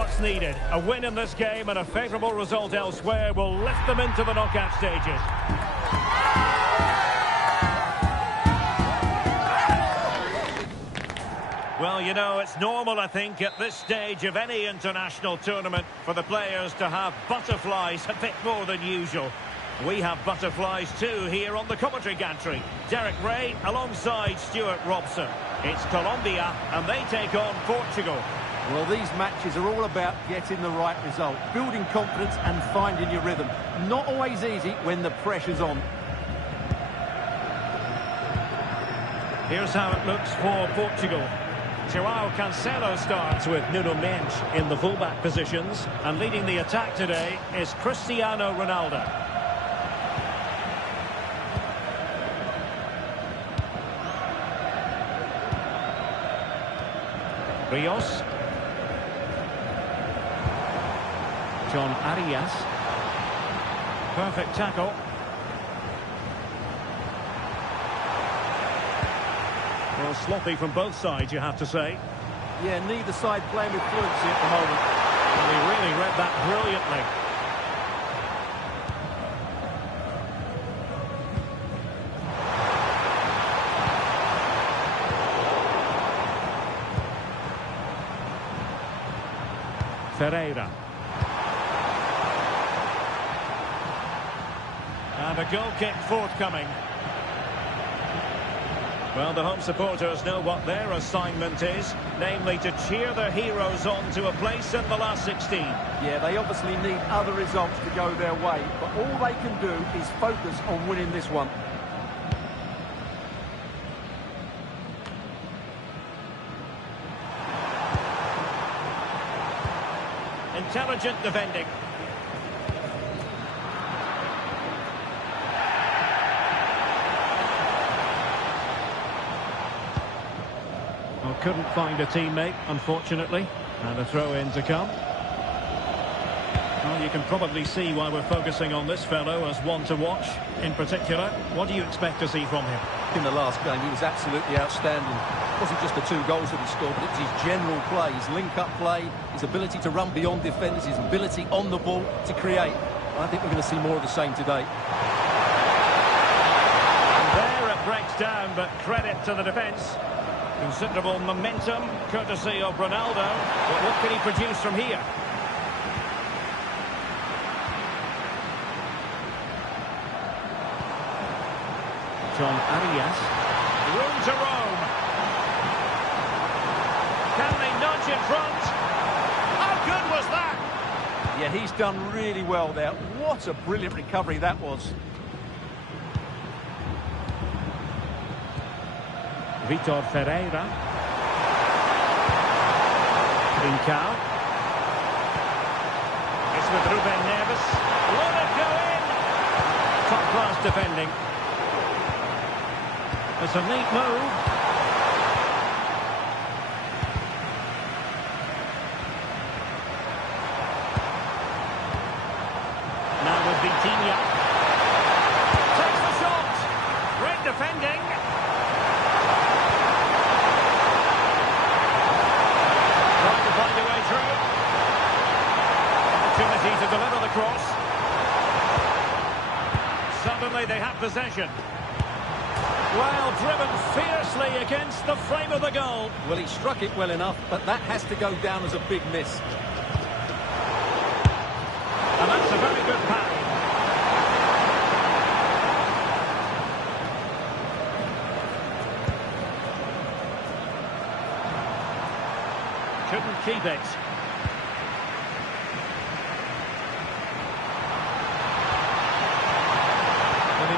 what's needed. A win in this game and a favourable result elsewhere will lift them into the knockout stages. Well, you know, it's normal, I think, at this stage of any international tournament for the players to have butterflies a bit more than usual. We have butterflies too here on the commentary gantry. Derek Ray alongside Stuart Robson. It's Colombia and they take on Portugal. Well, these matches are all about getting the right result, building confidence and finding your rhythm. Not always easy when the pressure's on. Here's how it looks for Portugal. João Cancelo starts with Nuno Mendes in the fullback positions. And leading the attack today is Cristiano Ronaldo. Rios. John Arias. Perfect tackle. Well, sloppy from both sides, you have to say. Yeah, neither side playing with fluency at the moment. And he really read that brilliantly. Ferreira. And a goal kick forthcoming. Well, the home supporters know what their assignment is, namely to cheer their heroes on to a place in the last 16. Yeah, they obviously need other results to go their way, but all they can do is focus on winning this one. Intelligent defending. Well, couldn't find a teammate, unfortunately, and a throw-in to come. Well, you can probably see why we're focusing on this fellow as one to watch. In particular, what do you expect to see from him? In the last game, he was absolutely outstanding. It wasn't just the 2 goals that he scored, but it was his general play, his link-up play, his ability to run beyond defenders, his ability on the ball to create. I think we're going to see more of the same today. And there it breaks down, but credit to the defence. Considerable momentum, courtesy of Ronaldo. But what can he produce from here? John Arias. Room to roam. Can they nudge in front? How good was that? Yeah, he's done really well there. What a brilliant recovery that was. Vitor Ferreira. Trincao. It's with Ruben Neves. Will it go in? Top-class defending. It's a neat move. Now with Vitinha. Takes the shot. Great defending. Trying to find a way through. Opportunity to deliver the cross. Suddenly they have possession. Well, driven fiercely against the frame of the goal. Well, he struck it well enough, but that has to go down as a big miss. And that's a very good parry. Couldn't keep it.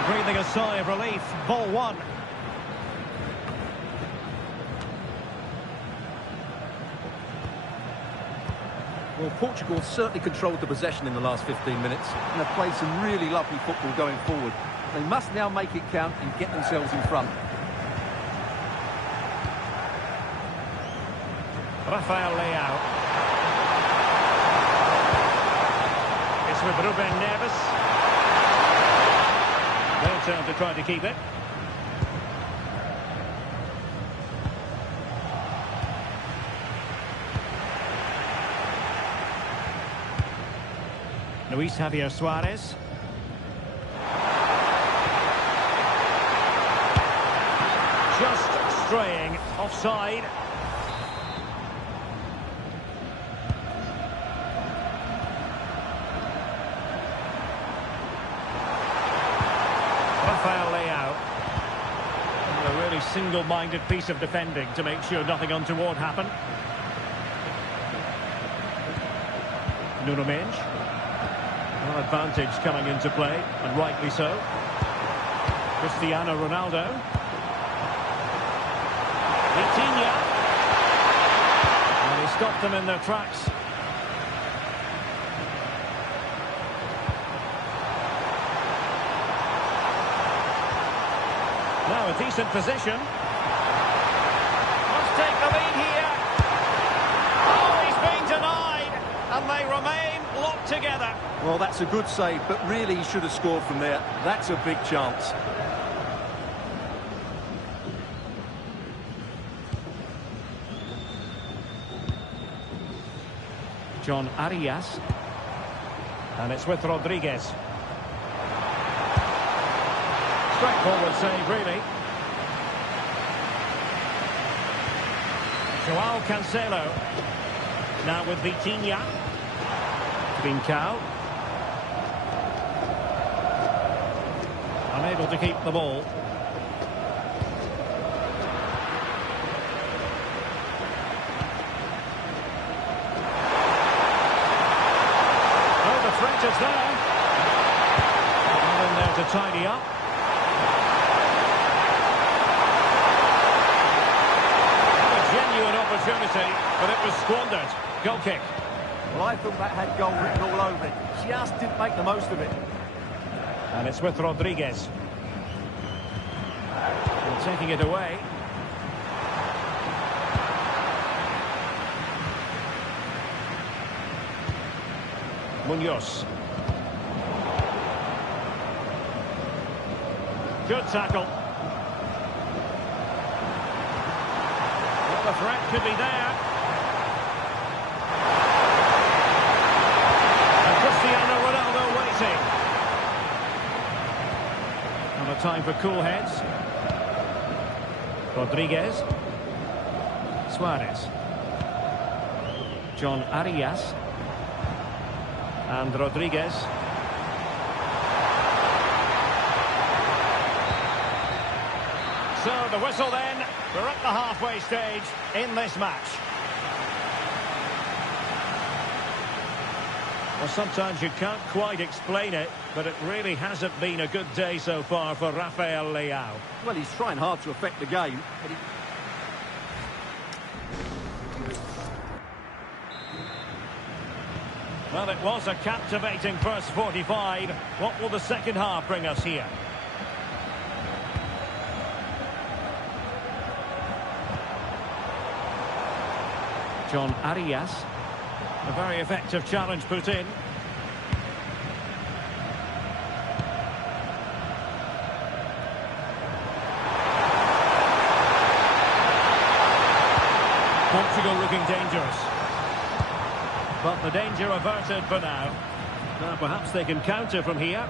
Breathing a sigh of relief. Ball one. Well, Portugal certainly controlled the possession in the last 15 minutes and have played some really lovely football going forward. They must now make it count and get themselves in front. Rafael Leao. It's with Ruben Neves. Well turned to try to keep it. Luis Javier Suarez. Just straying offside. Rafael Leao. A really single-minded piece of defending to make sure nothing untoward happened. Nuno Mendes. Well, advantage coming into play, and rightly so. Cristiano Ronaldo. Vitinha. And he stopped them in their tracks. Now a decent position. Must take the lead here. Oh, he's been denied. And they remain locked together. Well, that's a good save, but really he should have scored from there. That's a big chance. John Arias. And it's with Rodriguez. Straightforward save, really. Joao Cancelo. Now with Vitinha. Trincao. Unable to keep the ball. Oh, the threat is there. Not in there to tidy up. Genuine opportunity, but it was squandered. Goal kick. Well, I thought that had goal written all over it. Just didn't make the most of it. And it's with Rodriguez. And taking it away. Munoz. Good tackle. The threat could be there. And Cristiano Ronaldo waiting. And a time for cool heads. Rodriguez. Suarez. John Arias. And Rodriguez. So the whistle then. We're at the halfway stage in this match. Well, sometimes you can't quite explain it, but it really hasn't been a good day so far for Rafael Leao. Well, he's trying hard to affect the game, but he... Well, it was a captivating first 45. What will the second half bring us here? John Arias. A very effective challenge put in. Portugal looking dangerous. But the danger averted for now. Now perhaps they can counter from here.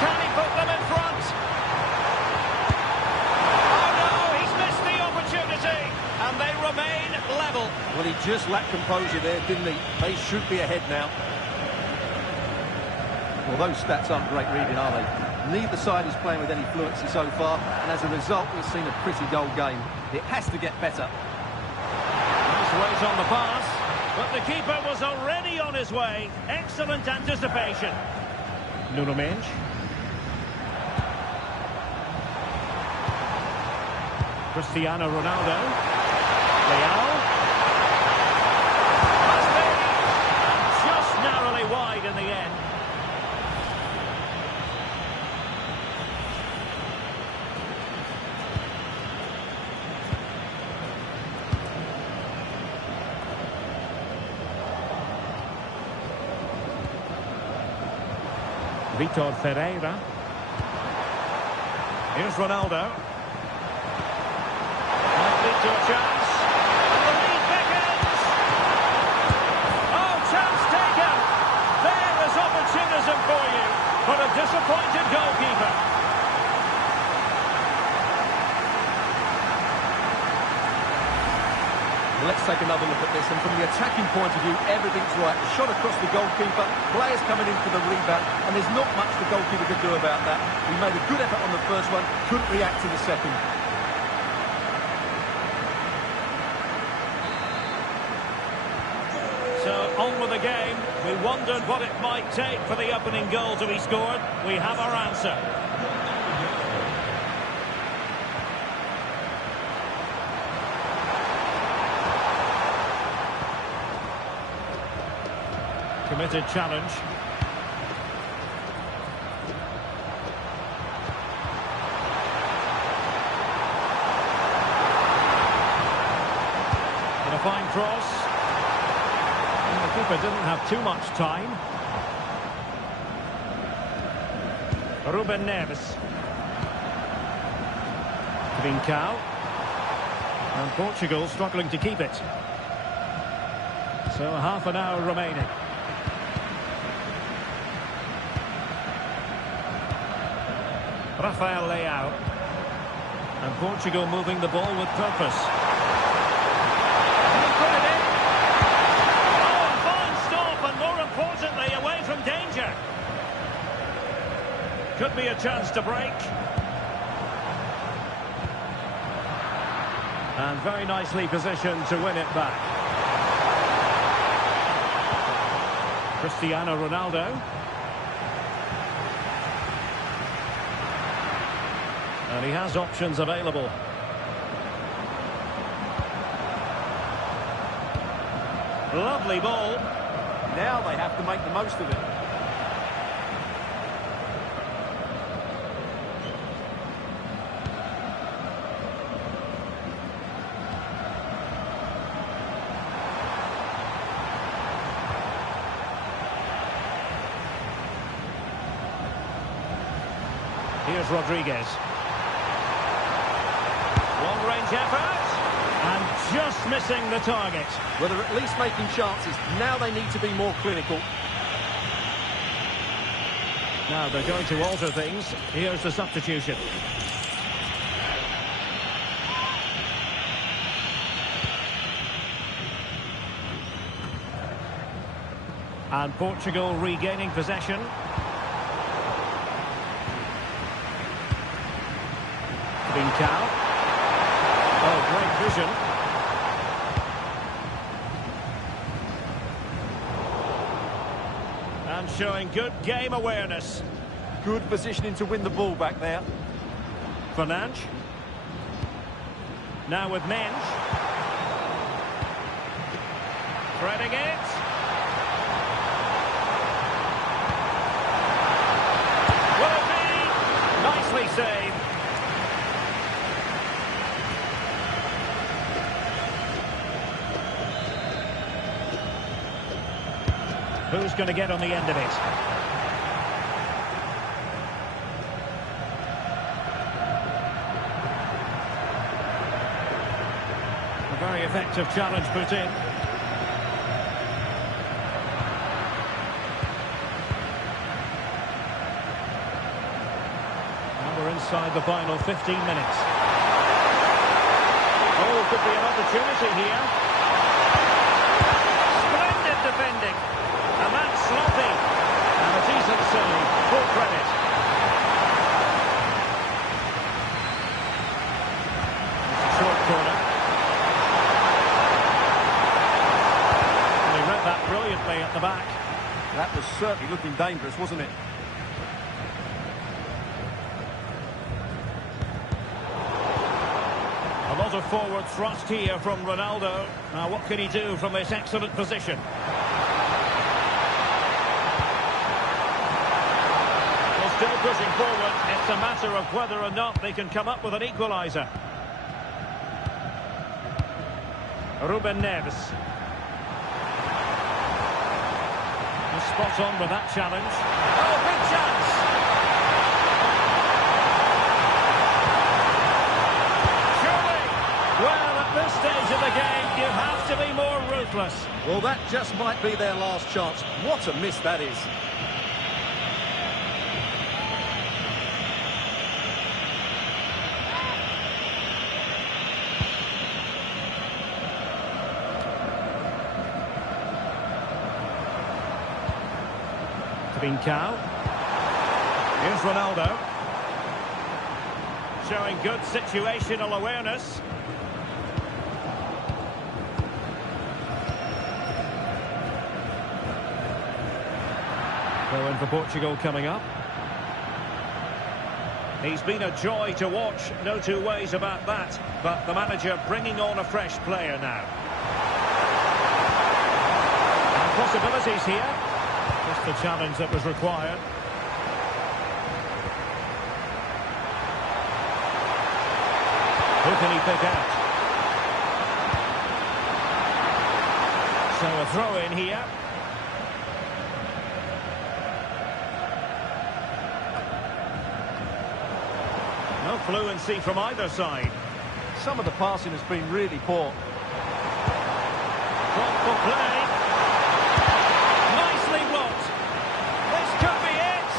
Can he put them in front? Oh no, he's missed the opportunity. And they remain level. Well, he just lacked composure there, didn't he? They should be ahead now. Well, those stats aren't great reading, are they? Neither side is playing with any fluency so far, and as a result, we've seen a pretty dull game. It has to get better. Nice weight on the pass, but the keeper was already on his way. Excellent anticipation. Nuno Mendes. Cristiano Ronaldo. Leao. Must be. Just narrowly wide in the end. Vitor Ferreira. Here's Ronaldo. Might lead to a chance. And the lead beckons. Let's take another look at this, and from the attacking point of view, everything's right. The shot across the goalkeeper, players coming in for the rebound, and there's not much the goalkeeper could do about that. He made a good effort on the first one, couldn't react to the second. So, on with the game. We wondered what it might take for the opening goal to be scored. We have our answer. Committed challenge. And a fine cross. And the keeper didn't have too much time. Ruben Neves. Trincao. And Portugal struggling to keep it. So half an hour remaining. Rafael Leao. And Portugal moving the ball with purpose. Can he put it in? Oh, a fine stop, and more importantly, away from danger. Could be a chance to break. And very nicely positioned to win it back. Cristiano Ronaldo. And he has options available. Lovely ball. Now they have to make the most of it. Here's Rodriguez. Long-range effort, and just missing the target. Well, they're at least making chances. Now they need to be more clinical. Now they're going to alter things. Here's the substitution. And Portugal regaining possession. Trincao. Oh, great vision. And showing good game awareness. Good positioning to win the ball back there. Fernandes. Now with Mensch. Threading it. Will it be? Nicely saved. Who's going to get on the end of it? A very effective challenge put in. And we're inside the final 15 minutes. Oh, could be an opportunity here. Splendid defending. And that's sloppy. And a decent save. Full credit. Short corner. And he read that brilliantly at the back. That was certainly looking dangerous, wasn't it? A lot of forward thrust here from Ronaldo. Now what can he do from this excellent position? Still pushing forward. It's a matter of whether or not they can come up with an equaliser. Ruben Neves. He's spot on with that challenge. Oh, big chance! Surely! Well, at this stage of the game, you have to be more ruthless. Well, that just might be their last chance. What a miss that is. Trincao. Here's Ronaldo. Showing good situational awareness. Throw in for Portugal coming up. He's been a joy to watch, no two ways about that. But the manager bringing on a fresh player now. And possibilities here. Just the challenge that was required. Who can he pick out? So a throw in here. No fluency from either side. Some of the passing has been really poor. Thoughtful play. Nicely blocked. This could be it.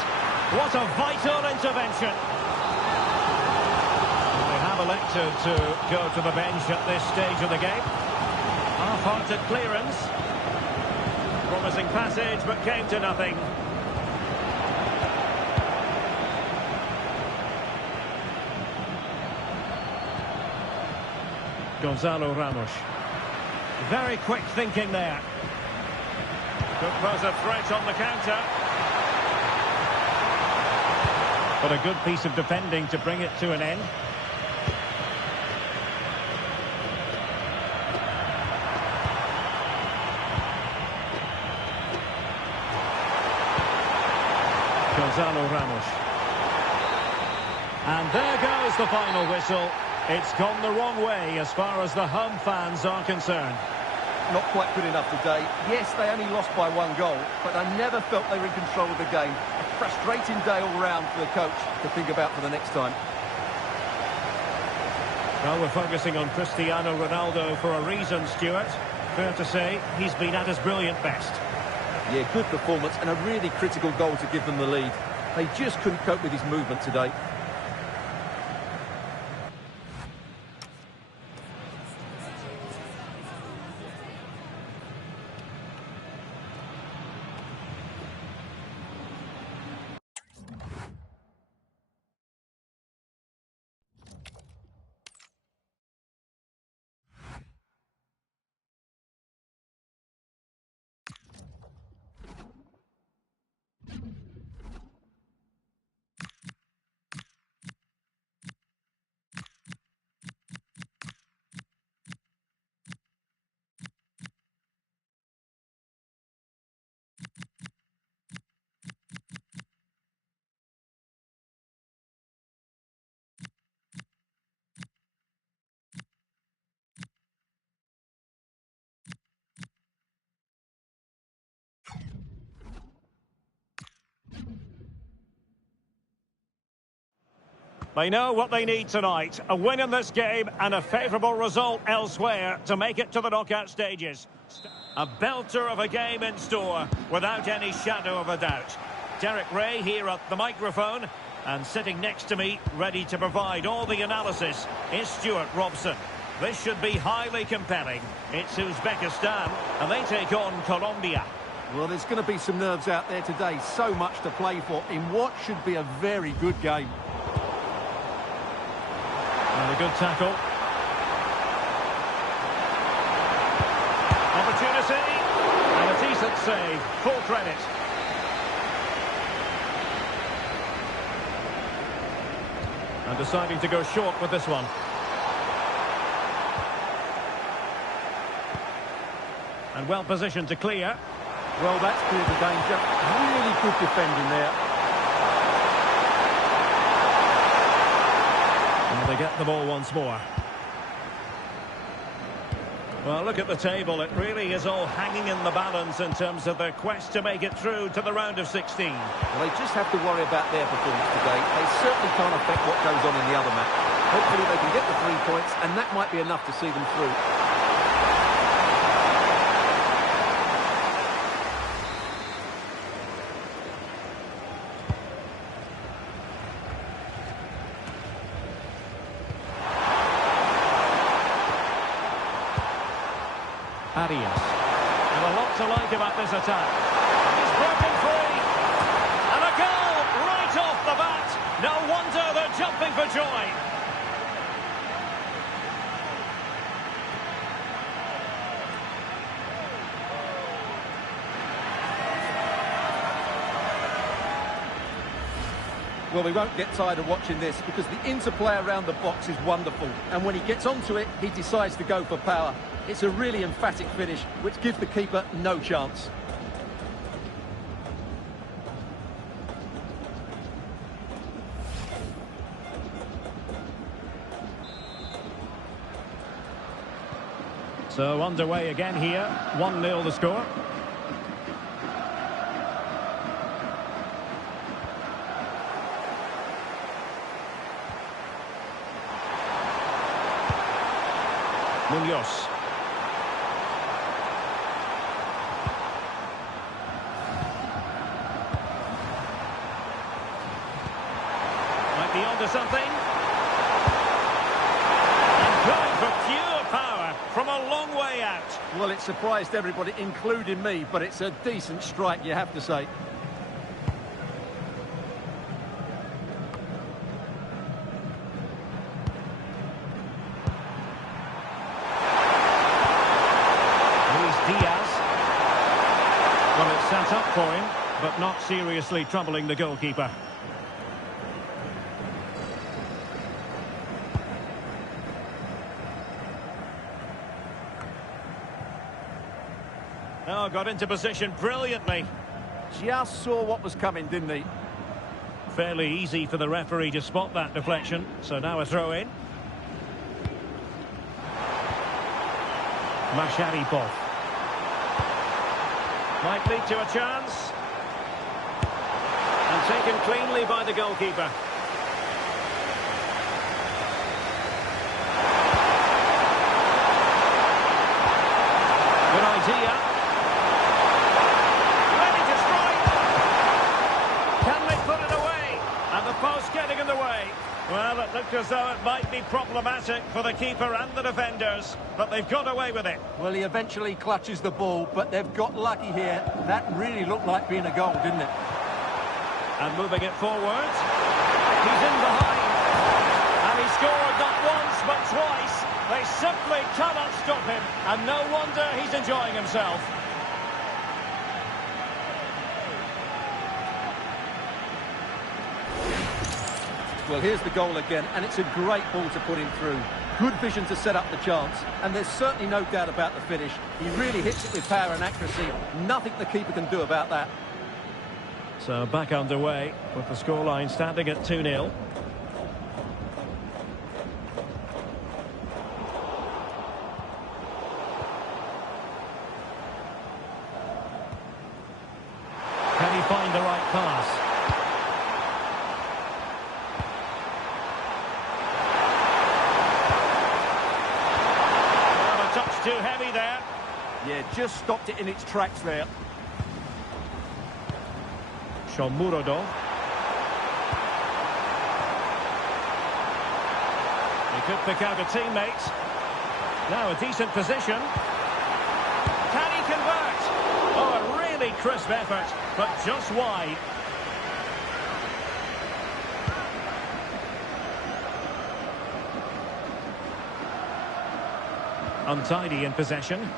What a vital intervention. They have elected to go to the bench at this stage of the game. Half-hearted clearance. Promising passage, but came to nothing. Gonzalo Ramos. Very quick thinking there. Could pose a threat on the counter. But a good piece of defending to bring it to an end. Gonzalo Ramos. And there goes the final whistle. It's gone the wrong way as far as the home fans are concerned. Not quite good enough today. Yes, they only lost by 1 goal, but I never felt they were in control of the game. A frustrating day all round for the coach to think about for the next time. Well, we're focusing on Cristiano Ronaldo for a reason, Stuart. Fair to say, he's been at his brilliant best. Yeah, good performance and a really critical goal to give them the lead. They just couldn't cope with his movement today. They know what they need tonight. A win in this game and a favourable result elsewhere to make it to the knockout stages. A belter of a game in store, without any shadow of a doubt. Derek Ray here at the microphone, and sitting next to me, ready to provide all the analysis, is Stuart Robson. This should be highly compelling. It's Uzbekistan, and they take on Colombia. Well, there's going to be some nerves out there today. So much to play for in what should be a very good game. And a good tackle. Opportunity. And a decent save. Full credit. And deciding to go short with this one. And well positioned to clear. Well, that's cleared the danger. Really good defending there. And they get the ball once more. Well, look at the table. It really is all hanging in the balance in terms of their quest to make it through to the round of 16. Well, they just have to worry about their performance today. They certainly can't affect what goes on in the other match. Hopefully they can get the 3 points, and that might be enough to see them through. Arias. And a lot to like about this attack. He's broken free. shouting for joy. Well, we won't get tired of watching this because the interplay around the box is wonderful. And when he gets onto it, he decides to go for power. It's a really emphatic finish, which gives the keeper no chance. So underway again here. 1-0 the score. Munoz. Might be onto something. And going for pure power from a long way out. Well, it surprised everybody, including me, but it's a decent strike, you have to say. Well, it's set up for him, but not seriously troubling the goalkeeper. Oh, got into position brilliantly. Just saw what was coming, didn't he? Fairly easy for the referee to spot that deflection, so now a throw-in. Masharipov. Might lead to a chance. And taken cleanly by the goalkeeper. Good idea. Ready to strike. Can they put it away? And the post getting in the way. Well, it looked as though it might be problematic for the keeper and the defenders, but they've got away with it. Well, he eventually clutches the ball, but they've got lucky here. That really looked like being a goal, didn't it? And moving it forward. He's in behind. And he scored not once, but twice. They simply cannot stop him. And no wonder he's enjoying himself. Well, here's the goal again, and it's a great ball to put him through. Good vision to set up the chance, and there's certainly no doubt about the finish. He really hits it with power and accuracy. Nothing the keeper can do about that. So back underway with the scoreline standing at 2-0. Can he find the right pass? Too heavy there. Yeah, just stopped it in its tracks there. Shomurodov. He could pick out a teammate. Now a decent position. Can he convert? Oh, a really crisp effort, but just wide. Untidy in possession. And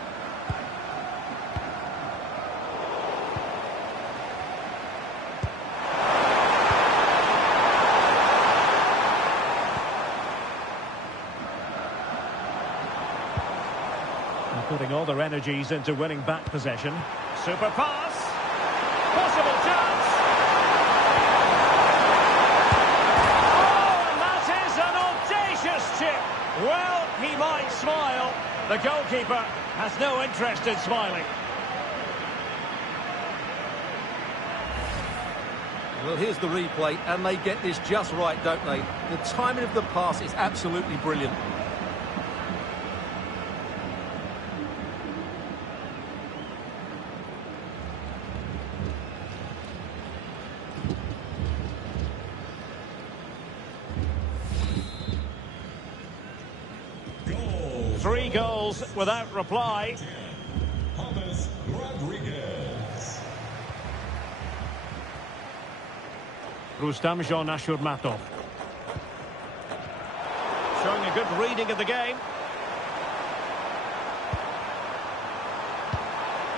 putting all their energies into winning back possession. Super pass. Possible chance. Oh, and that is an audacious chip. Well, he might smile. The goalkeeper has no interest in smiling. Well, here's the replay, and they get this just right, don't they? The timing of the pass is absolutely brilliant. Three goals without reply. James Rodriguez. Rustamjon Ashurmatov. a good reading of the game.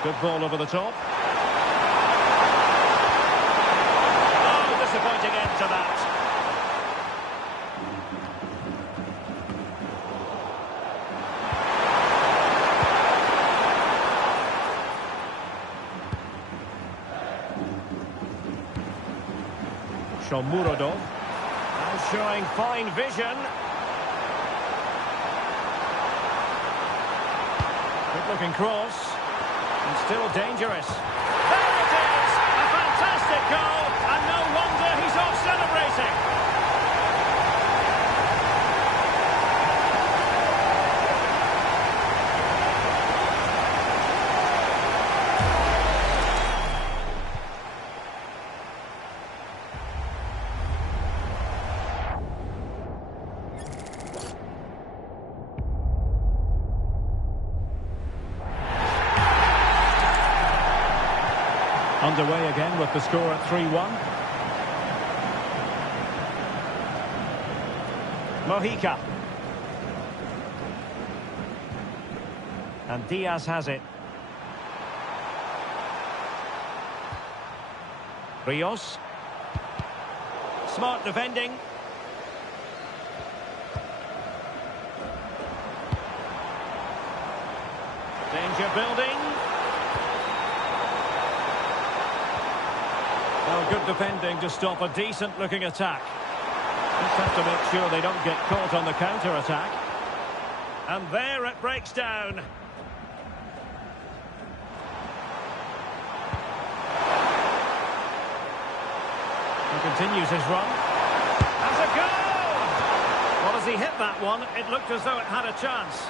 Good ball over the top. Oh, disappointing end to that. Shomurodov. Now showing fine vision. Good looking cross. And still dangerous. There it is! A fantastic goal, and no wonder he's off celebrating. Underway again with the score at 3-1. Mojica. And Diaz has it. Rios. Smart defending. Danger building. Well, good defending to stop a decent-looking attack. Just have to make sure they don't get caught on the counter-attack. And there it breaks down. He continues his run. Has a goal! Well, as he hit that one, it looked as though it had a chance.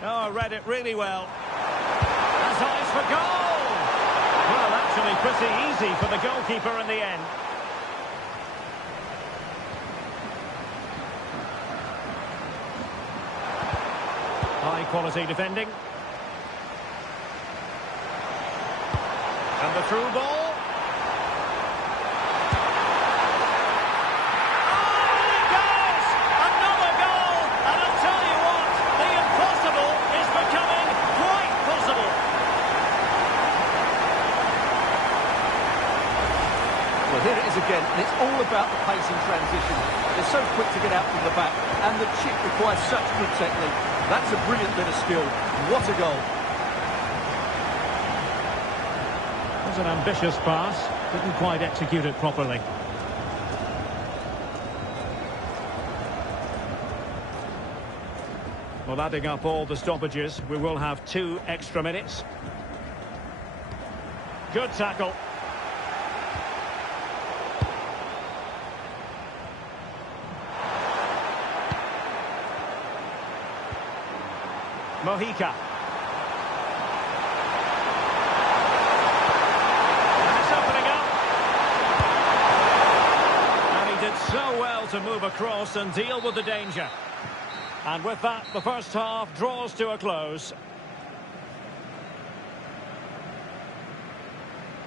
Oh, read it really well. Has eyes for goal! Well, actually pretty easy for the goalkeeper in the end. High quality defending. And the through ball. Here it is again, and it's all about the pace in transition. They're so quick to get out from the back, and the chip requires such good technique. That's a brilliant bit of skill. What a goal. It was an ambitious pass, didn't quite execute it properly. Well, adding up all the stoppages, we will have 2 extra minutes. Good tackle. Mojica. And it's opening up. And he did so well to move across and deal with the danger. And with that, the first half draws to a close.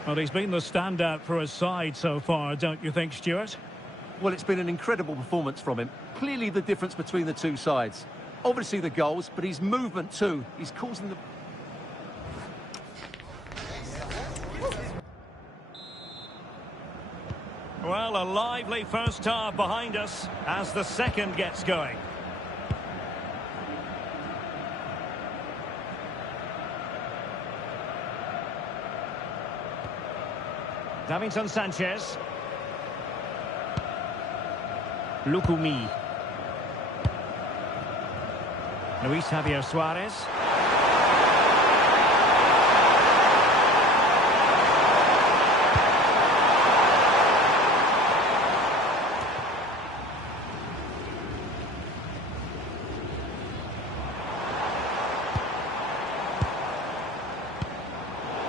Well, he's been the standout for his side so far, don't you think, Stuart? Well, it's been an incredible performance from him. Clearly the difference between the two sides. Obviously the goals, but his movement too. He's causing the... Well, a lively first half behind us as the second gets going. Davinson Sanchez. Lukumi. Luis Javier Suarez.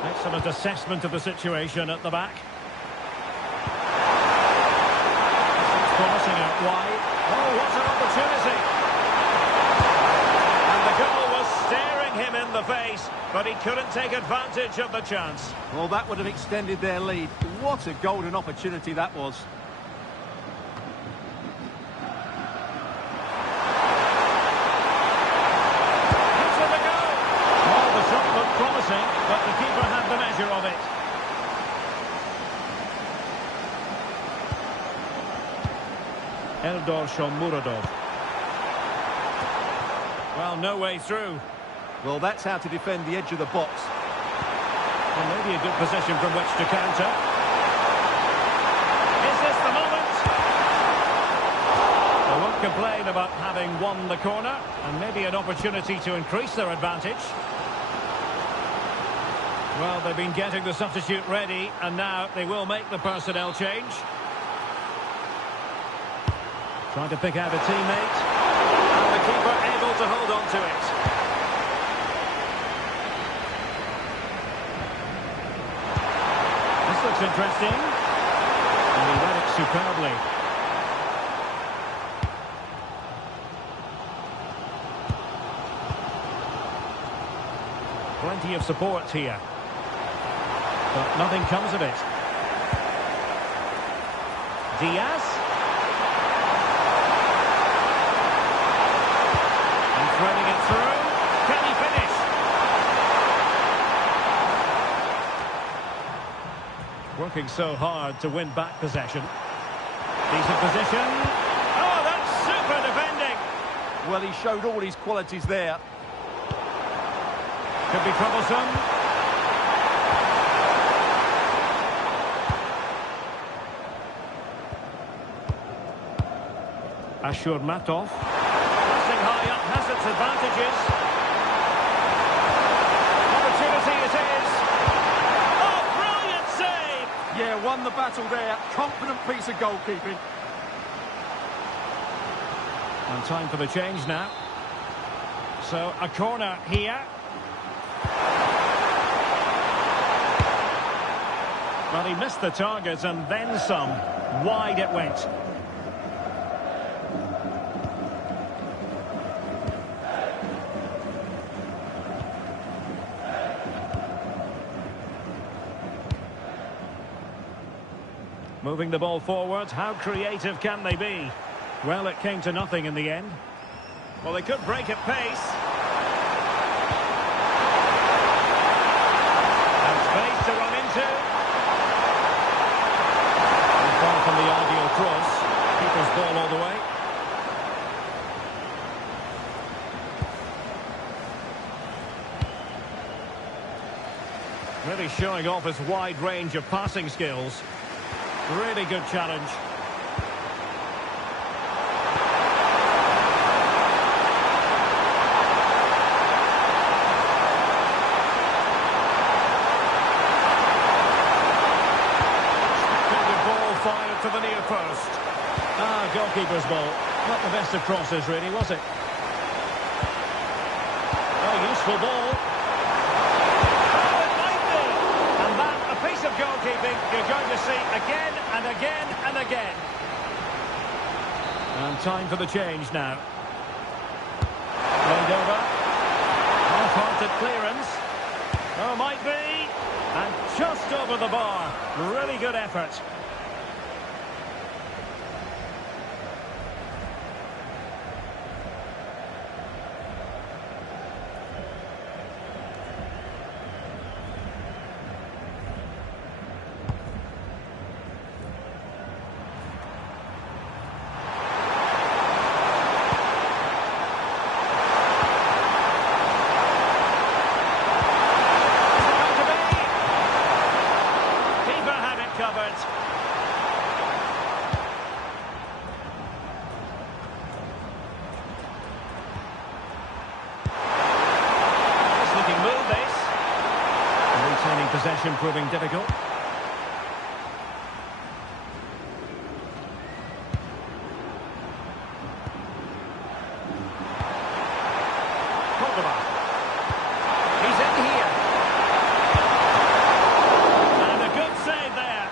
Excellent assessment of the situation at the back. It's promising out wide. Oh, what an opportunity. And the goal was staring him in the face, but he couldn't take advantage of the chance. Well, that would have extended their lead. What a golden opportunity that was. Hits with the goal. Well, the shot looked promising, but the keeper had the measure of it. Eldor Shomurodov. Well, no way through. Well, that's how to defend the edge of the box. Well, maybe a good position from which to counter. Is this the moment? They won't complain about having won the corner, and maybe an opportunity to increase their advantage. Well, they've been getting the substitute ready, and now they will make the personnel change. Trying to pick out a teammate. And the keeper able to hold on to it. This looks interesting. And he read it superbly. Plenty of support here. But nothing comes of it. Diaz. Threading it through. Can he finish? Working so hard to win back possession. Decent position. Oh, that's super defending. Well, he showed all his qualities there. Could be troublesome. Ashurmatov. High up has its advantages. Opportunity it is. Oh, brilliant save! Yeah, won the battle there. Confident piece of goalkeeping. And time for the change now. So, a corner here. Well, he missed the target and then some. Wide it went. Moving the ball forward, how creative can they be? Well, it came to nothing in the end. Well, they could break at pace. And space to run into. And far from the ideal cross. Keeper's ball all the way. Really showing off his wide range of passing skills. Really good challenge. The ball fired to the near post. Goalkeeper's ball. Not the best of crosses, really, was it? A useful ball. Piece of goalkeeping you're going to see again and again and again. And time for the change now. Laid over. Half-hearted clearance. Oh, might be. And just over the bar. Really good effort. Possession proving difficult. Pogba. He's in here. And a good save there.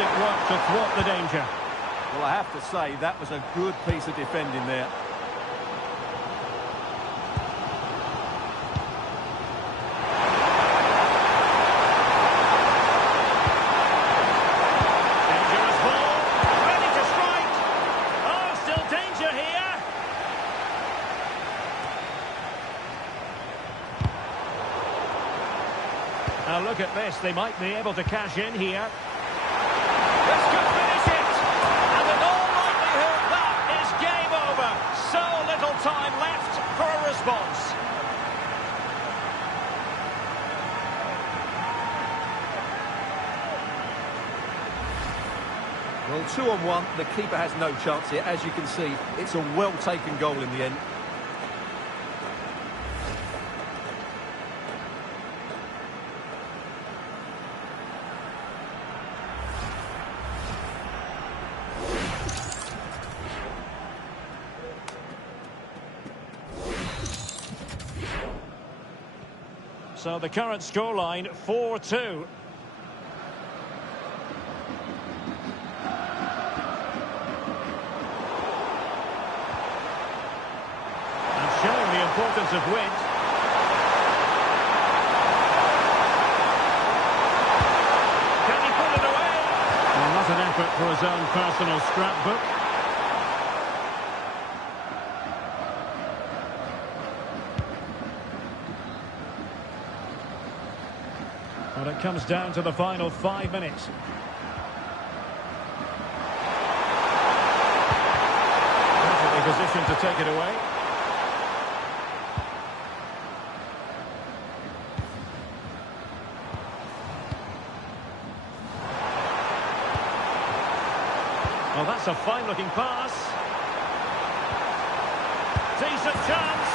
Fantastic work to thwart the danger. Well, I have to say, that was a good piece of defending there. Dangerous ball. Ready to strike. Oh, still danger here. Now look at this. They might be able to cash in here. This could finish it. And in all likelihood, that is game over. So little time left for a response. Well, 2-on-1, the keeper has no chance here. As you can see, it's a well-taken goal in the end. So the current scoreline, 4-2. And showing the importance of wind. Can he put it away? Well, not an effort for his own personal scrapbook. Well, it comes down to the final 5 minutes. Perfectly positioned to take it away. Oh, that's a fine-looking pass. Decent chance.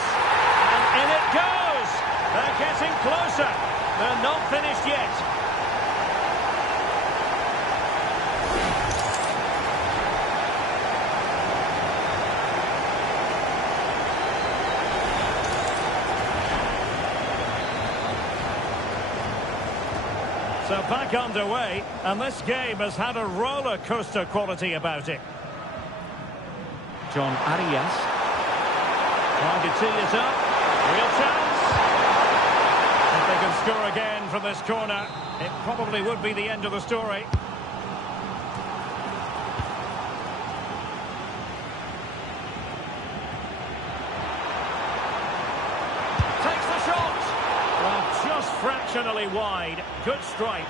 And in it goes. They're getting closer. They're not finished yet. So back underway, and this game has had a roller coaster quality about it. John Arias trying to tee it up. Real chance. If they can score again from this corner, it probably would be the end of the story. Takes the shot. Well, just fractionally wide. Good strike.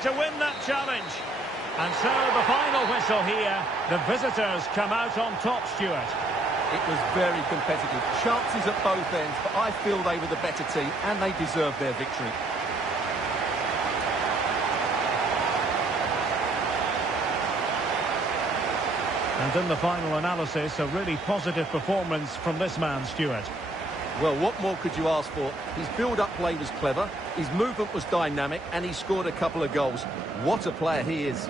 To win that challenge. And so the final whistle here. The visitors come out on top, Stuart. It was very competitive. Chances at both ends, but I feel they were the better team and they deserved their victory. And in the final analysis, a really positive performance from this man, Stuart. Well, what more could you ask for? His build-up play was clever, his movement was dynamic, and he scored a couple of goals. What a player he is.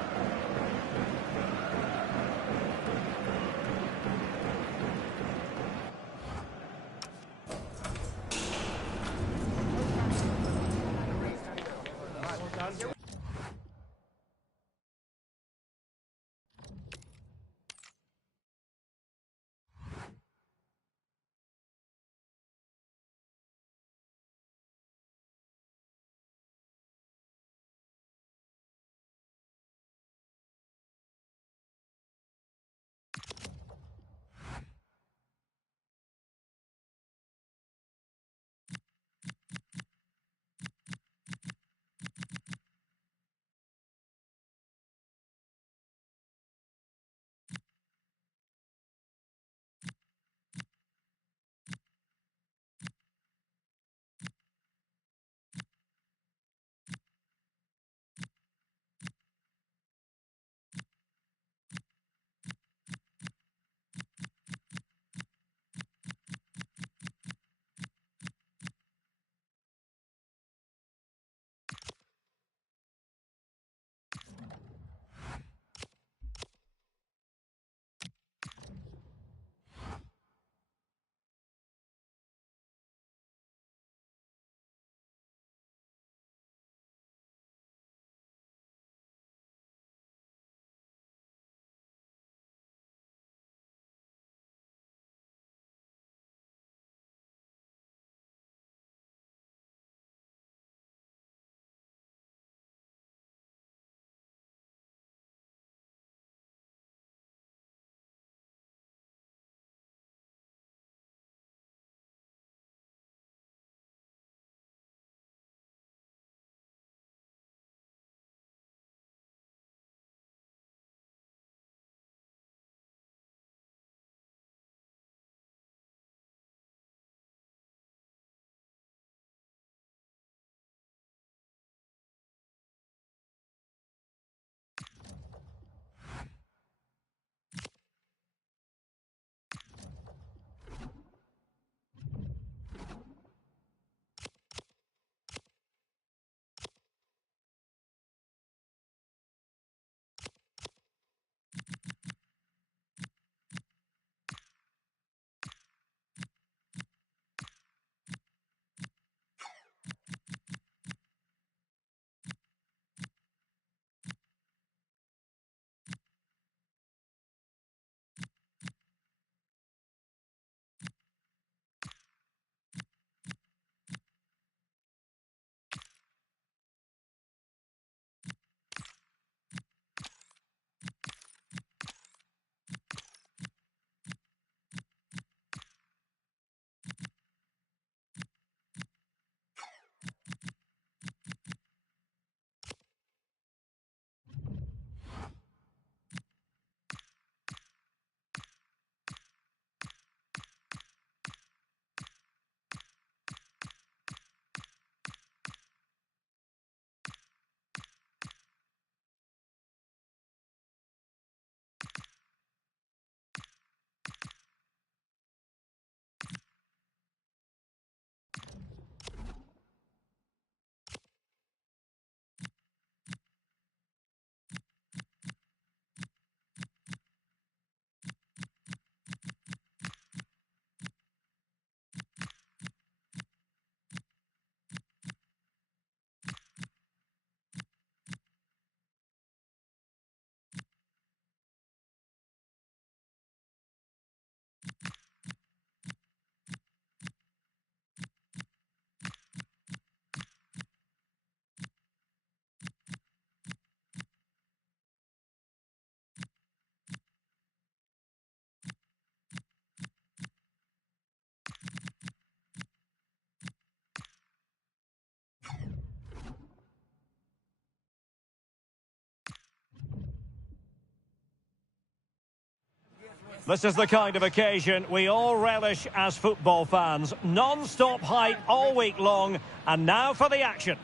This is the kind of occasion we all relish as football fans. Non-stop hype all week long, and now for the action.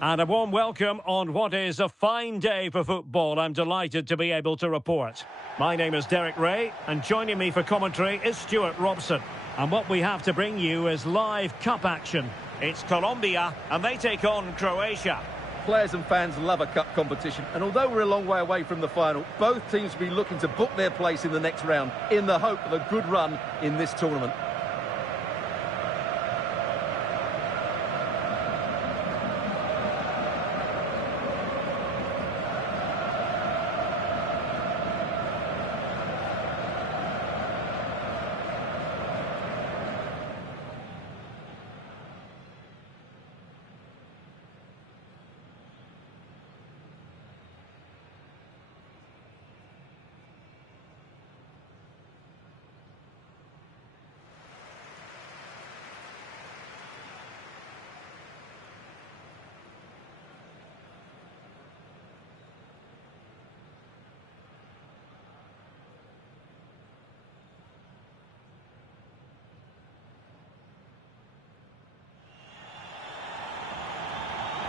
And a warm welcome on what is a fine day for football. I'm delighted to be able to report. My name is Derek Ray, and joining me for commentary is Stuart Robson. And what we have to bring you is live cup action. It's Colombia, and they take on Croatia. Players and fans love a cup competition, and although we're a long way away from the final, both teams will be looking to book their place in the next round in the hope of a good run in this tournament.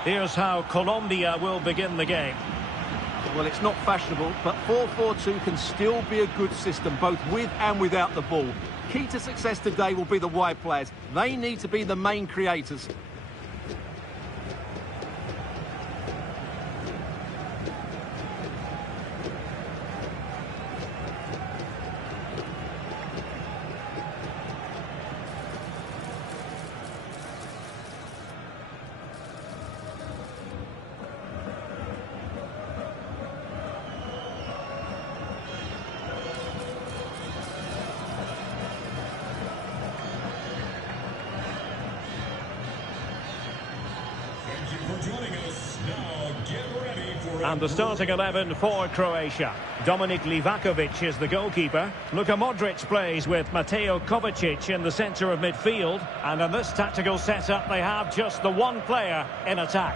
Here's how Colombia will begin the game. Well, it's not fashionable, but 4-4-2 can still be a good system, both with and without the ball. Key to success today will be the wide players. They need to be the main creators. And the starting 11 for Croatia. Dominik Livakovic is the goalkeeper. Luka Modric plays with Mateo Kovacic in the centre of midfield. And in this tactical setup, they have just the one player in attack.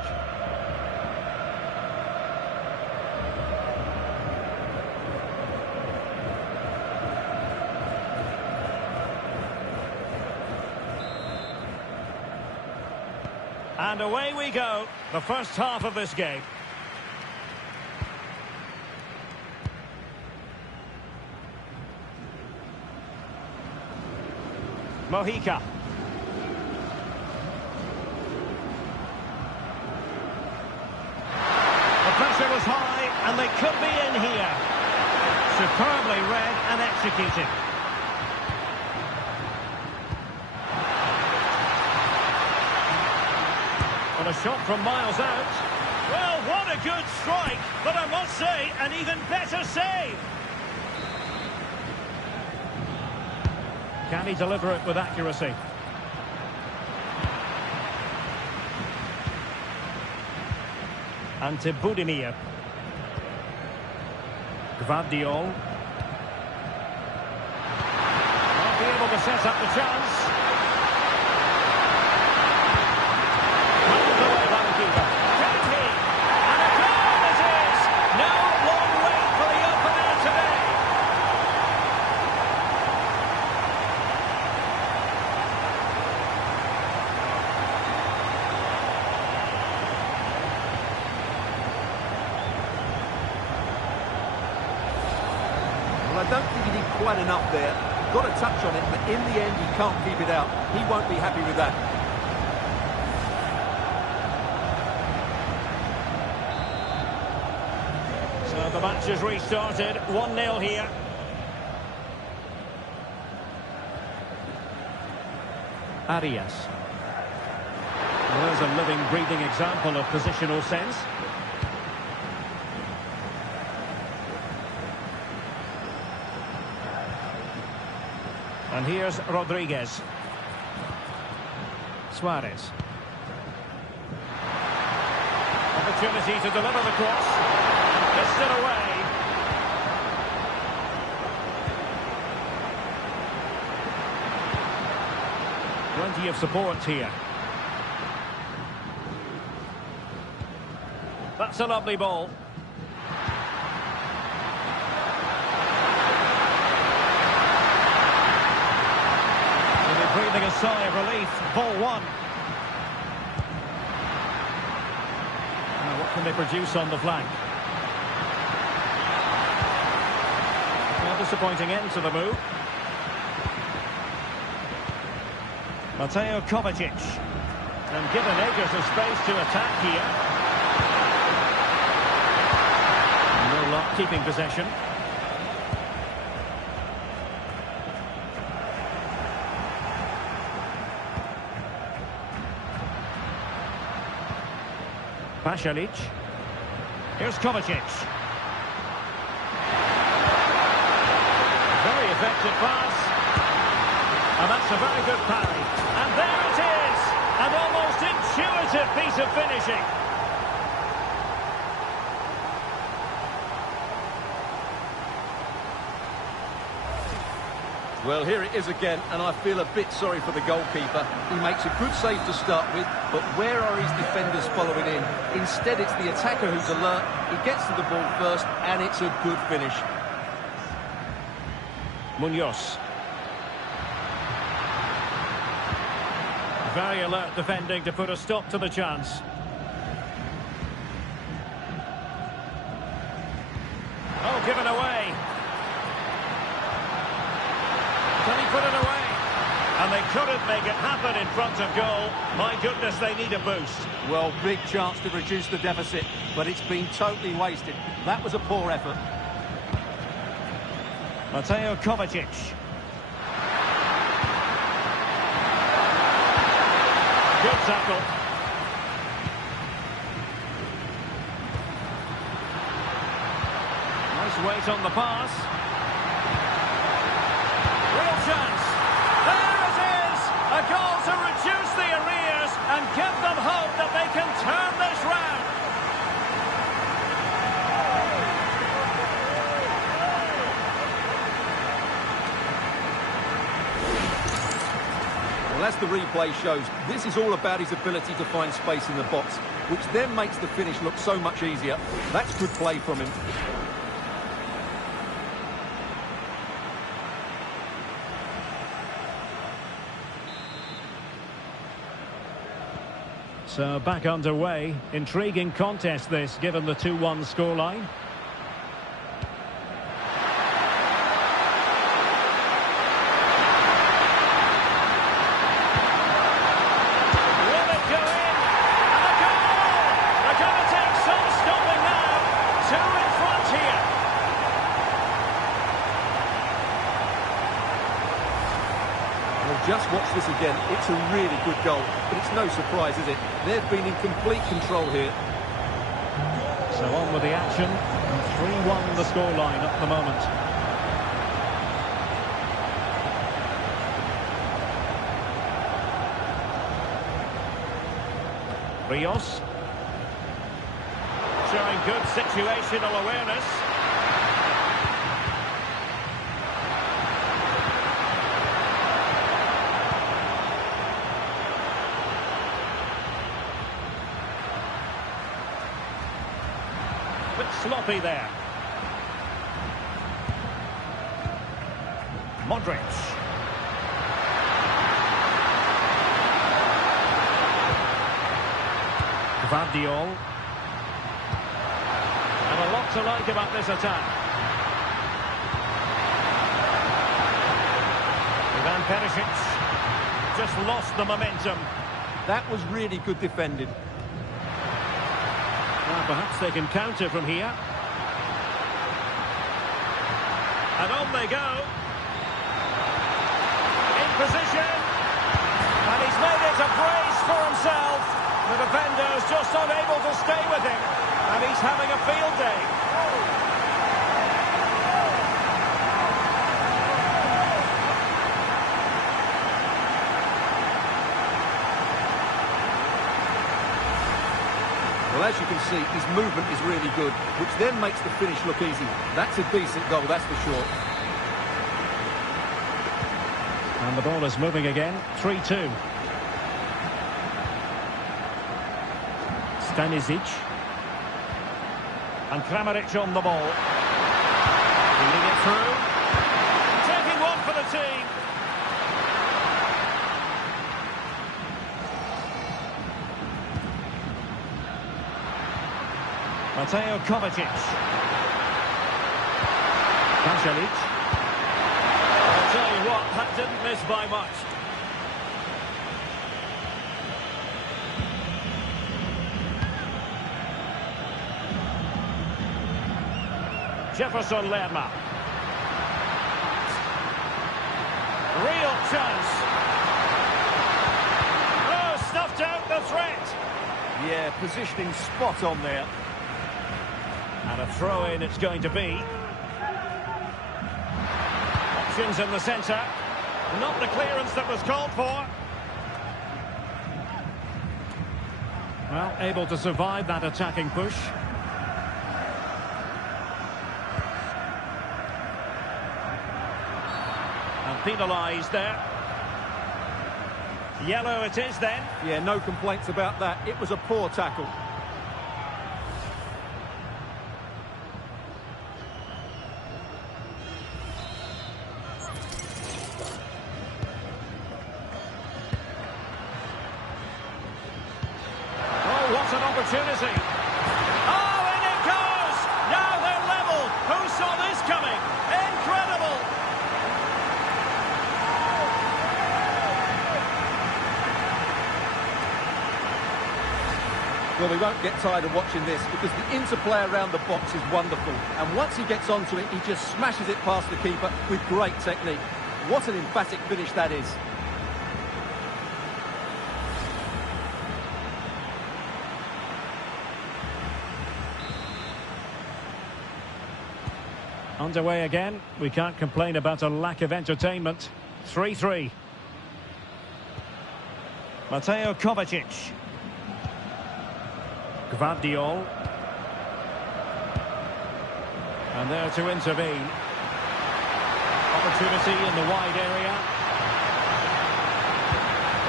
And away we go, the first half of this game. Mojica. The pressure was high, and they could be in here. Superbly read and executed. And a shot from miles out. Well, what a good strike, but I must say, an even better save. Can he deliver it with accuracy? Ante Budimir. Gvardiol. Might be able to set up the chance. Found away by the keeper. Can he? And a goal it is! No long wait for the opener today. I don't think he did quite enough there. Got a touch on it, but in the end, he can't keep it out. He won't be happy with that. So the match has restarted. 1-0 here. Arias. There's a living, breathing example of positional sense. And here's Rodriguez. Suarez. Opportunity to deliver the cross. Missed it away. Plenty of support here. That's a lovely ball. breathing a sigh of relief. Ball one. Now, what can they produce on the flank? Well, disappointing end to the move. Mateo Kovacic. And given acres of space to attack here. No luck keeping possession. Pasalic. Here's Kovacic. Very effective pass. And that's a very good parry. And there it is! An almost intuitive piece of finishing. Well, here it is again, and I feel a bit sorry for the goalkeeper. He makes a good save to start with, but where are his defenders following in? Instead, it's the attacker who's alert. He gets to the ball first, and it's a good finish. Munoz. Very alert defending to put a stop to the chance. Oh, given away. Can he put it away? And they couldn't make it happen in front of goal. My goodness, they need a boost. Well, big chance to reduce the deficit, but it's been totally wasted. That was a poor effort. Mateo Kovacic. Good tackle. Nice weight on the pass. Real chance. There it is! A goal to reduce the arrears and give them hope that they can turn this round. Well, as the replay shows, this is all about his ability to find space in the box, which then makes the finish look so much easier. That's good play from him. So back underway. Intriguing contest this, given the 2-1 scoreline. Will it go in? And a goal! They're going to take some stopping now. Two in front here. Well, just watch this again. It's a really good goal, but it's no surprise, is it? They've been in complete control here. So on with the action. 3-1 the scoreline at the moment. Rios. Showing good situational awareness. Bit sloppy there. Modric. Gvardiol. And a lot to like about this attack. Ivan Perisic just lost the momentum. That was really good defending. Well, perhaps they can counter from here. And on they go. In position. And he's made it a brace for himself. The defender's just unable to stay with him. And he's having a field day. Well, as you can see, his movement is really good, which then makes the finish look easy. That's a decent goal, that's for sure. And the ball is moving again. 3-2. Stanisic. And Kramaric on the ball. Feeding it through. Taking one for the team. Mateo Kovacic. Pasalic. I'll tell you what, that didn't miss by much. Jefferson Lerma. Real chance. Oh, snuffed out the threat. Yeah, positioning spot on there. And a throw-in it's going to be. Options in the centre. Not the clearance that was called for. Well, able to survive that attacking push. And penalised there. Yellow it is then. Yeah, no complaints about that. It was a poor tackle. Oh, what an opportunity. Oh, and it goes! Now they're level. Who saw this coming? Incredible! Well, we won't get tired of watching this because the interplay around the box is wonderful. And once he gets onto it, he just smashes it past the keeper with great technique. What an emphatic finish that is. Underway again. We can't complain about a lack of entertainment. 3-3. Mateo Kovacic. Gvardiol. And there to intervene. Opportunity in the wide area.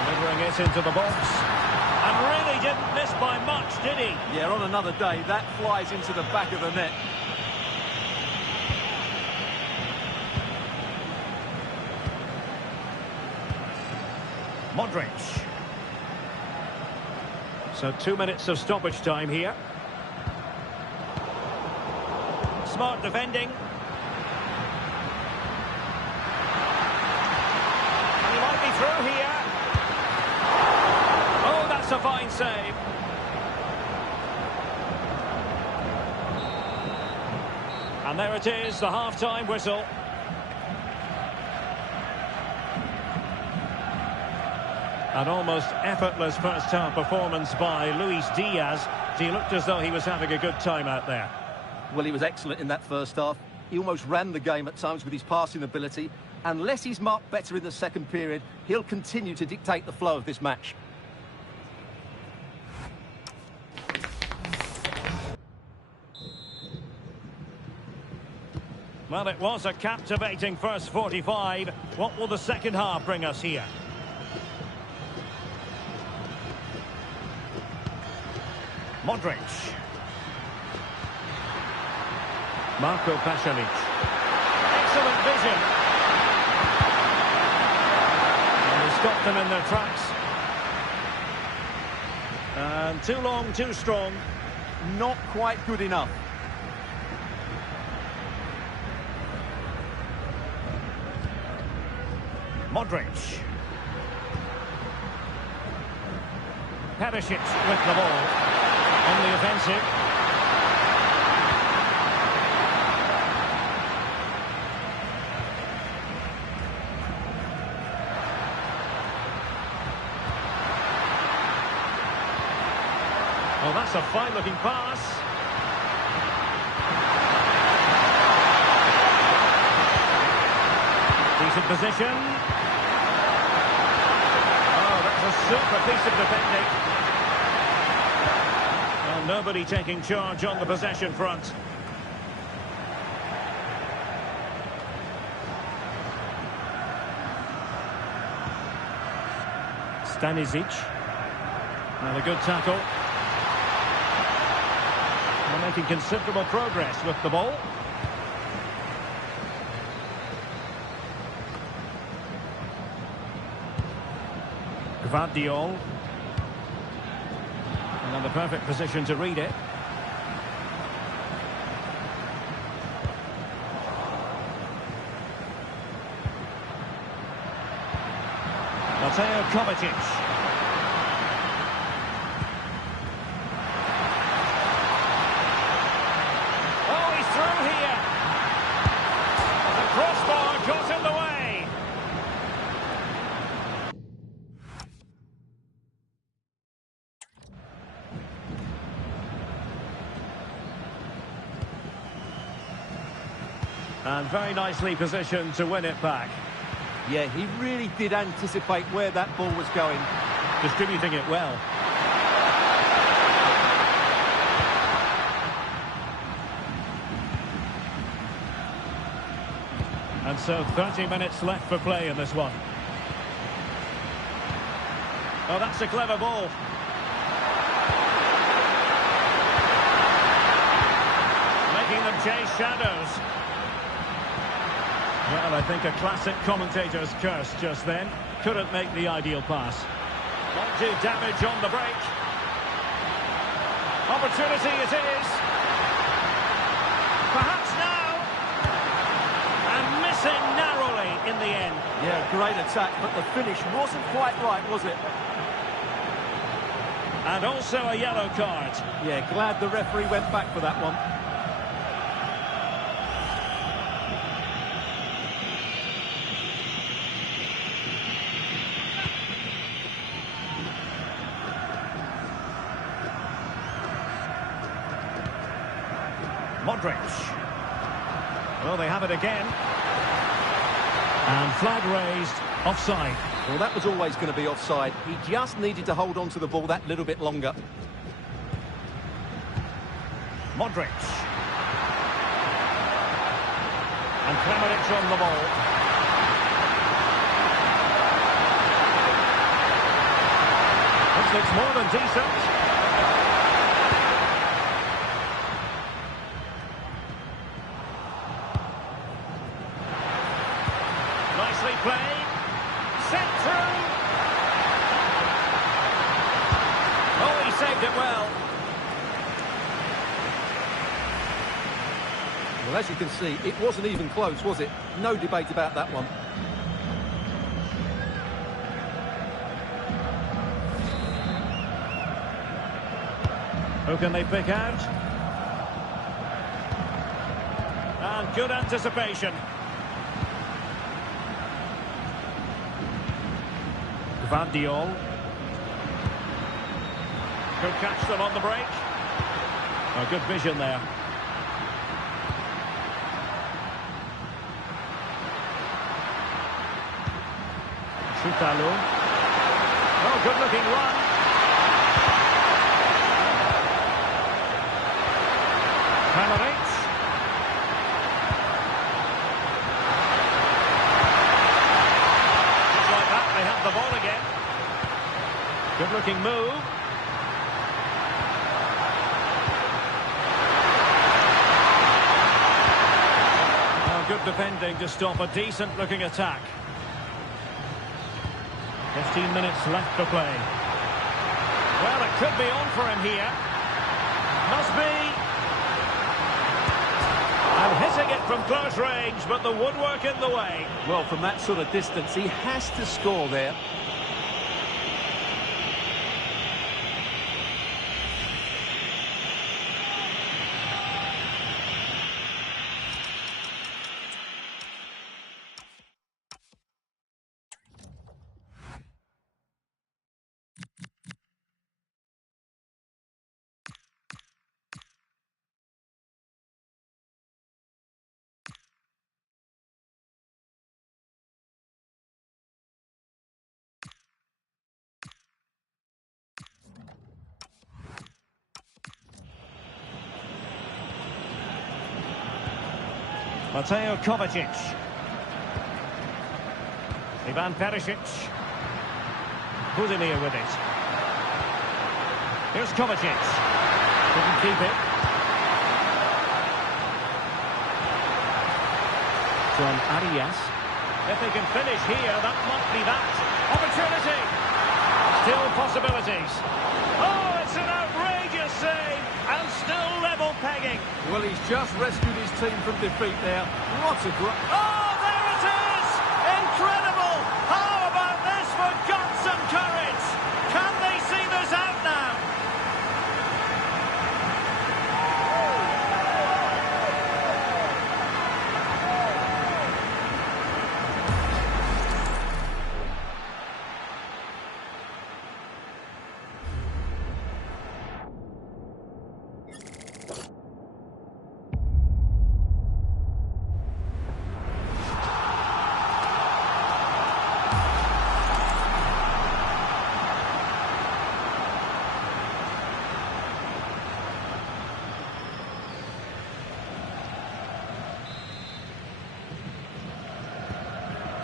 Delivering it into the box. And really didn't miss by much, did he? Yeah, on another day, that flies into the back of the net. Modric. So 2 minutes of stoppage time here. Smart defending. And he might be through here. Oh, that's a fine save. And there it is, the half-time whistle. An almost effortless first-half performance by Luis Diaz. He looked as though he was having a good time out there. Well, he was excellent in that first half. He almost ran the game at times with his passing ability. Unless he's marked better in the second period, he'll continue to dictate the flow of this match. Well, it was a captivating first 45. What will the second half bring us here? Modric. Marco Pasalic. Excellent vision. And he stopped them in their tracks. And too long, too strong. Not quite good enough. Modric. Perisic with the ball. On the offensive. Well, that's a fine-looking pass. Decent position. Oh, that's a super piece of defending. Nobody taking charge on the possession front. Stanisic. And a good tackle. They're making considerable progress with the ball. Gvardiol. And the perfect position to read it. Mateo Kovacic. Oh, he's through here. The crossbar got in the way. And very nicely positioned to win it back. Yeah, he really did anticipate where that ball was going. Distributing it well. And so 30 minutes left for play in this one. Oh, that's a clever ball. Making them chase shadows. Well, I think a classic commentator's curse just then. Couldn't make the ideal pass. Not do damage on the break. Opportunity it is. Perhaps now. And missing narrowly in the end. Yeah, great attack, but the finish wasn't quite right, was it? And also a yellow card. Yeah, glad the referee went back for that one. Modric. Well, they have it again. And flag raised, offside. Well, that was always going to be offside. He just needed to hold on to the ball that little bit longer. Modric. And Kramaric on the ball. This looks more than decent. Nicely played. Set through. Oh, he saved it well. Well, as you can see, it wasn't even close, was it? No debate about that one. Who can they pick out? And good anticipation. Gvardiol. Could catch them on the break. Oh, good vision there. Chutalo. Oh, good-looking run. Kramaric. Just like that, they have the ball again. Good-looking move. Oh, good defending to stop a decent-looking attack. 15 minutes left to play. Well, it could be on for him here. Must be. And hitting it from close range, but the woodwork in the way. Well, from that sort of distance, he has to score there. Mateo Kovacic. Ivan Perisic. Budimir with it. Here's Kovacic. Couldn't keep it. John Arias. If they can finish here, that might be that. Opportunity. Still possibilities. Oh, it's an outrageous save. And still level pegging. Well, he's just rescued his team from defeat there. What a great... Oh, there it is! Incredible! How about this for God?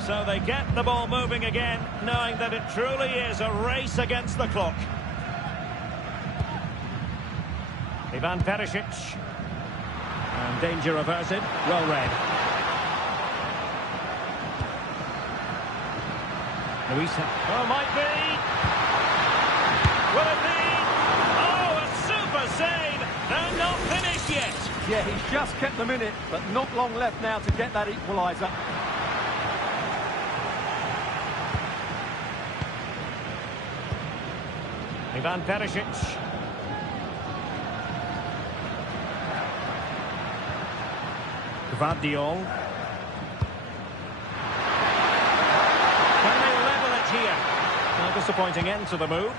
So they get the ball moving again, knowing that it truly is a race against the clock. Ivan Perisic. And danger averted. Well read. Luisa. Oh, might be. Will it be? Oh, a super save. They're not finished yet. Yeah, he's just kept them in it, but not long left now to get that equaliser. Ivan Perisic. Gvardiol. Can they level it here? A disappointing end to the move.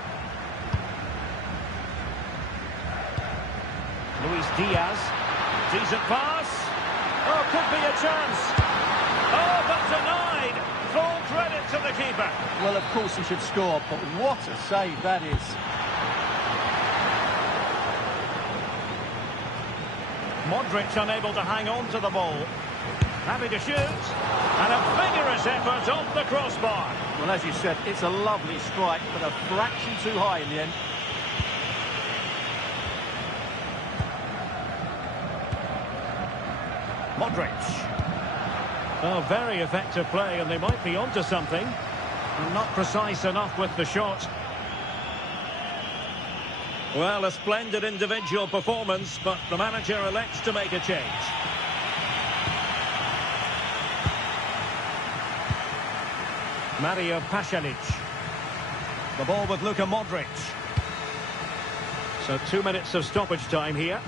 Luis Diaz. Decent pass. Oh, could be a chance. Oh, but denied. Full credit to the keeper. Well, of course he should score, but what a save that is. Modric unable to hang on to the ball. Happy to shoot. And a vigorous effort off the crossbar. Well, as you said, it's a lovely strike, but a fraction too high in the end. Modric. Oh, very effective play, and they might be onto something. Not precise enough with the shot. Well, a splendid individual performance, but the manager elects to make a change. Mario Pasalic. The ball with Luka Modric. So 2 minutes of stoppage time here.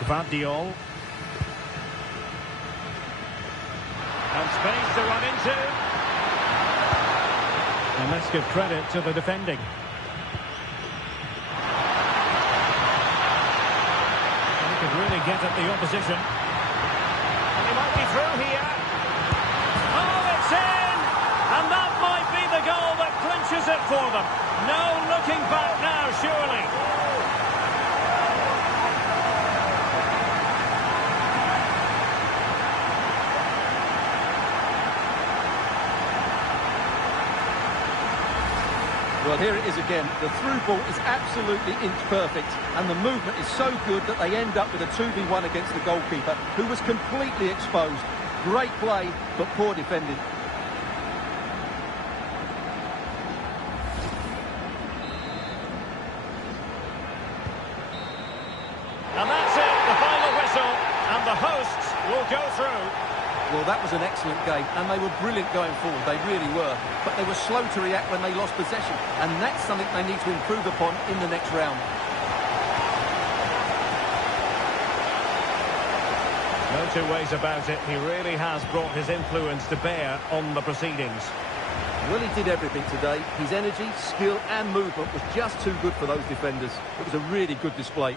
Gvardiol. And space to run into. And let's give credit to the defending. Really get at the opposition. And he might be through here. Oh, it's in! And that might be the goal that clinches it for them. No looking back now, surely. Well, here it is again. The through ball is absolutely inch perfect, and the movement is so good that they end up with a 2v1 against the goalkeeper, who was completely exposed. Great play, but poor defending. And that's it, the final whistle, and the hosts will go through. Well, that was an excellent game, and they were brilliant going forward. They really were. But they were slow to react when they lost possession, and that's something they need to improve upon in the next round. No two ways about it. He really has brought his influence to bear on the proceedings. Well, he did everything today. His energy, skill and movement was just too good for those defenders. It was a really good display.